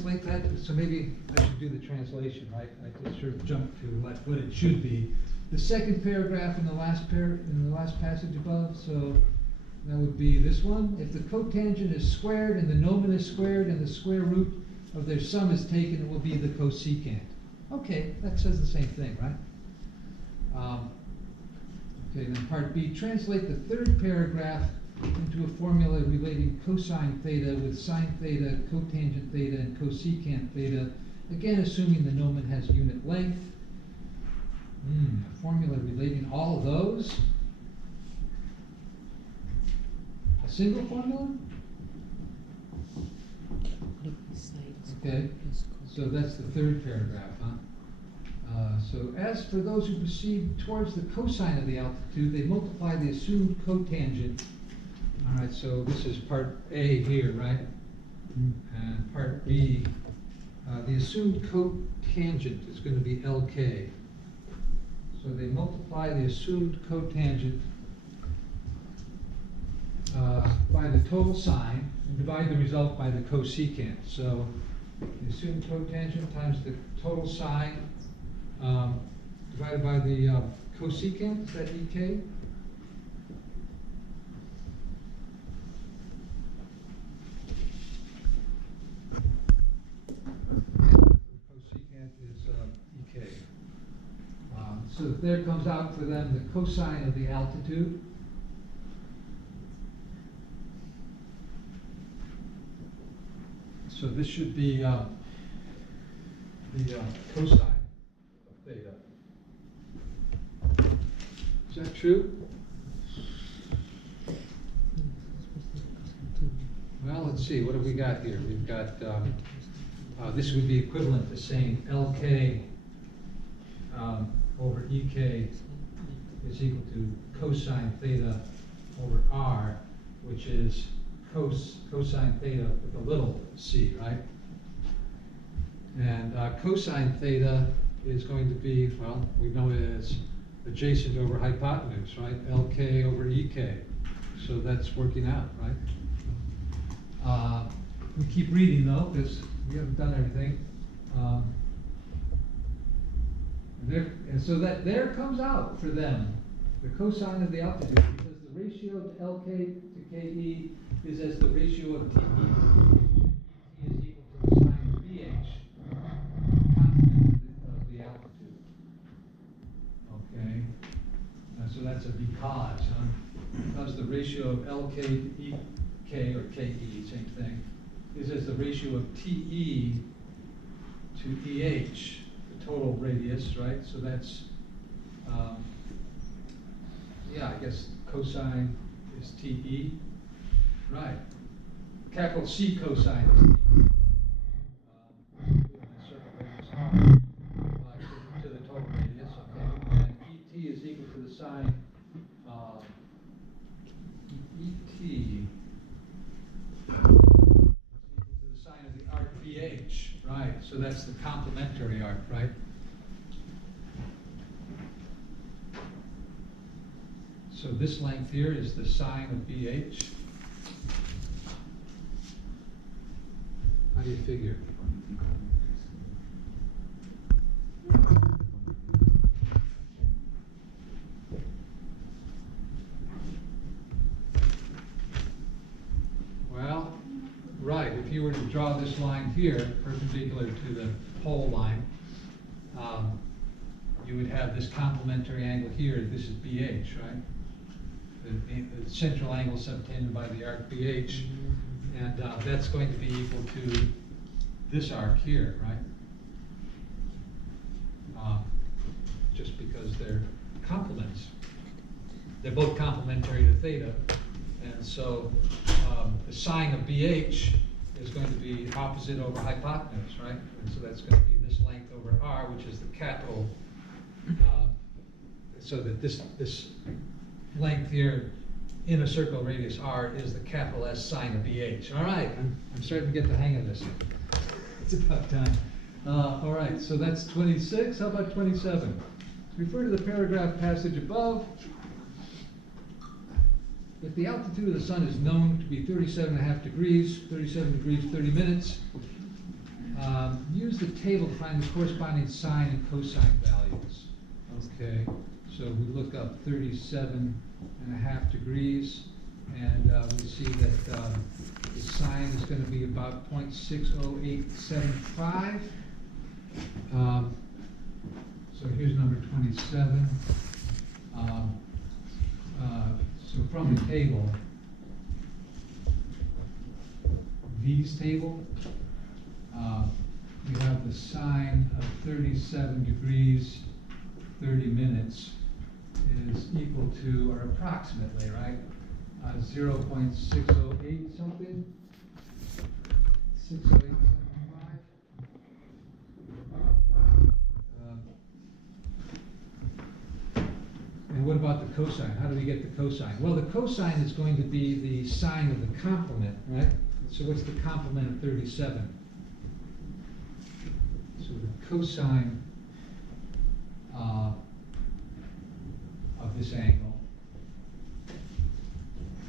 translate that? So maybe I should do the translation, right? I just sort of jumped to what it should be. The second paragraph in the last passage above, so that would be this one. If the cotangent is squared and the nomen is squared and the square root of their sum is taken, it will be the cosecant. Okay, that says the same thing, right? Okay, then part B, translate the third paragraph into a formula relating cosine theta with sine theta, cotangent theta, and cosecant theta, again assuming the nomen has unit length. A formula relating all of those? A single formula? Okay, so that's the third paragraph, huh? So as for those who proceed towards the cosine of the altitude, they multiply the assumed cotangent. All right, so this is part A here, right? And part B, the assumed cotangent is going to be LK. So they multiply the assumed cotangent by the total sine and divide the result by the cosecant. So the assumed cotangent times the total sine divided by the cosecant, is that EK? Cosecant is EK. So there comes out for them the cosine of the altitude. So this should be the cosine of theta. Is that true? Well, let's see. What have we got here? We've got this would be equivalent to saying LK over EK is equal to cosine theta over R, which is cosine theta with a little c, right? And cosine theta is going to be, well, we know it as adjacent over hypotenuse, right? LK over EK. So that's working out, right? We keep reading though, because we haven't done everything. And so that there comes out for them the cosine of the altitude, because the ratio of LK to KE is as the ratio of TE. T is equal to the sine of BH, complement of the altitude. Okay, so that's a because, huh? Because the ratio of LK to EK, or KE, same thing, is as the ratio of TE to EH, the total radius, right? So that's, yeah, I guess cosine is TE. Right. Capital C cosine is to the total radius, okay? And ET is equal to the sine ET is equal to the sine of the arc BH, right? So that's the complementary arc, right? So this length here is the sine of BH. How do you figure? Well, right, if you were to draw this line here, perpendicular to the pole line, you would have this complementary angle here. This is BH, right? The central angle subtended by the arc BH. And that's going to be equal to this arc here, right? Just because they're complements. They're both complementary to theta. And so the sine of BH is going to be opposite over hypotenuse, right? And so that's going to be this length over R, which is the capital, so that this length here in a circle radius R is the capital S sine of BH. All right, I'm starting to get the hang of this. It's about time. All right, so that's 26. How about 27? Refer to the paragraph passage above. If the altitude of the sun is known to be 37.5 degrees, 37 degrees, 30 minutes, use the table to find the corresponding sine and cosine values. Okay, so we look up 37.5 degrees, and we see that the sine is going to be about 0.60875. So here's number 27. So from the table, V's table, we have the sine of 37 degrees 30 minutes is equal to, or approximately, right, 0.608 something, 60875. And what about the cosine? How do we get the cosine? Well, the cosine is going to be the sine of the complement, right? So what's the complement of 37? So the cosine of this angle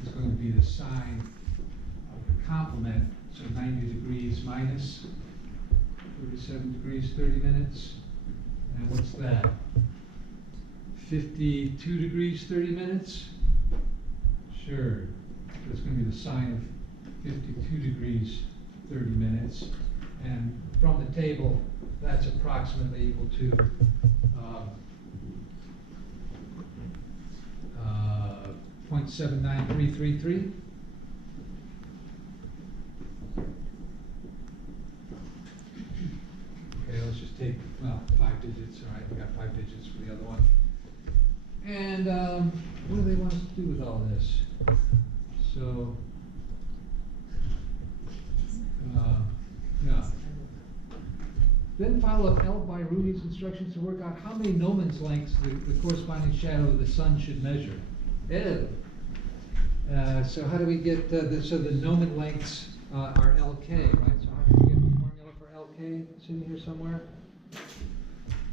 is going to be the sine of the complement, so 90 degrees minus 37 degrees 30 minutes. And what's that? 52 degrees 30 minutes? Sure. That's going to be the sine of 52 degrees 30 minutes. And from the table, that's approximately equal to 0.79333. Okay, let's just take, well, 5 digits. All right, we got 5 digits for the other one. And what do they want us to do with all this? So, yeah. Then follow up L by Rudy's instructions to work out how many Gnomons lengths the corresponding shadow of the sun should measure. Ew. So how do we get so the Gnomon lengths are LK, right? So how do we get the formula for LK? It's in here somewhere.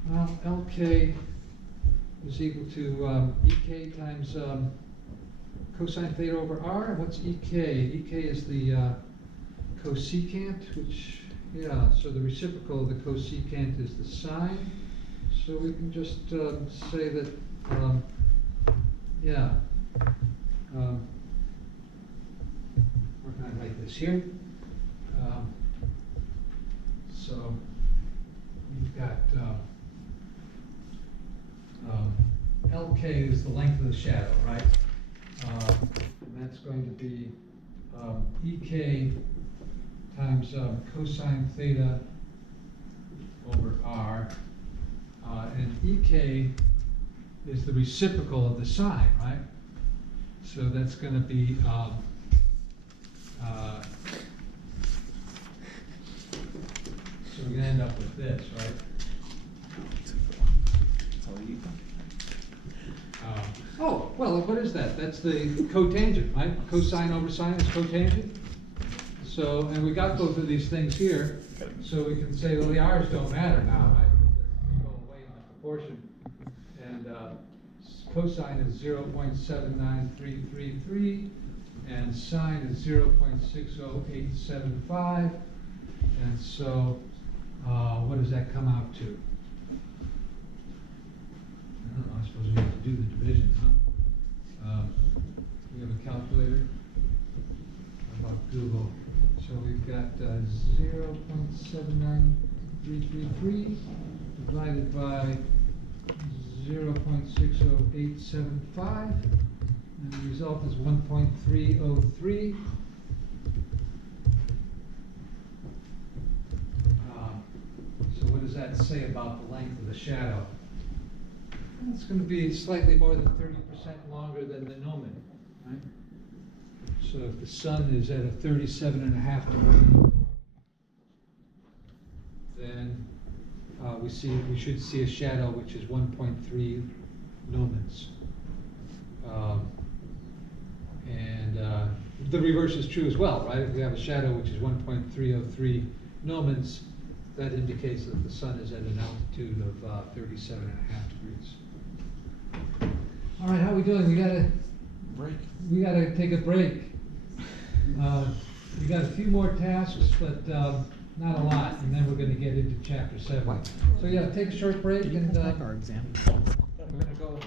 Well, LK is equal to EK times cosine theta over R. What's EK? EK is the cosecant, which, yeah, so the reciprocal of the cosecant is the sine. So we can just say that, yeah. Where can I write this here? So we've got LK is the length of the shadow, right? And that's going to be EK times cosine theta over R. And EK is the reciprocal of the sine, right? So that's going to be so we're going to end up with this, right? Oh, well, what is that? That's the cotangent, right? Cosine over sine is cotangent. So, and we got both of these things here, so we can say, well, the R's don't matter now, right? They go away in the proportion. And cosine is 0.79333, and sine is 0.60875. And so, what does that come out to? I don't know, I suppose we have to do the division, huh? We have a calculator. How about Google? So we've got 0.79333 divided by 0.60875, and the result is 1.303. So what does that say about the length of the shadow? It's going to be slightly more than 30% longer than the Gnomon, right? So if the sun is at a 37.5 degree angle, then we should see a shadow which is 1.3 Gnomons. And the reverse is true as well, right? If we have a shadow which is 1.303 Gnomons, that indicates that the sun is at an altitude of 37.5 degrees. All right, how are we doing? We gotta take a break. We got a few more tasks, but not a lot, and then we're going to get into chapter 7. So yeah, take a short break and, Our exam. I'm gonna go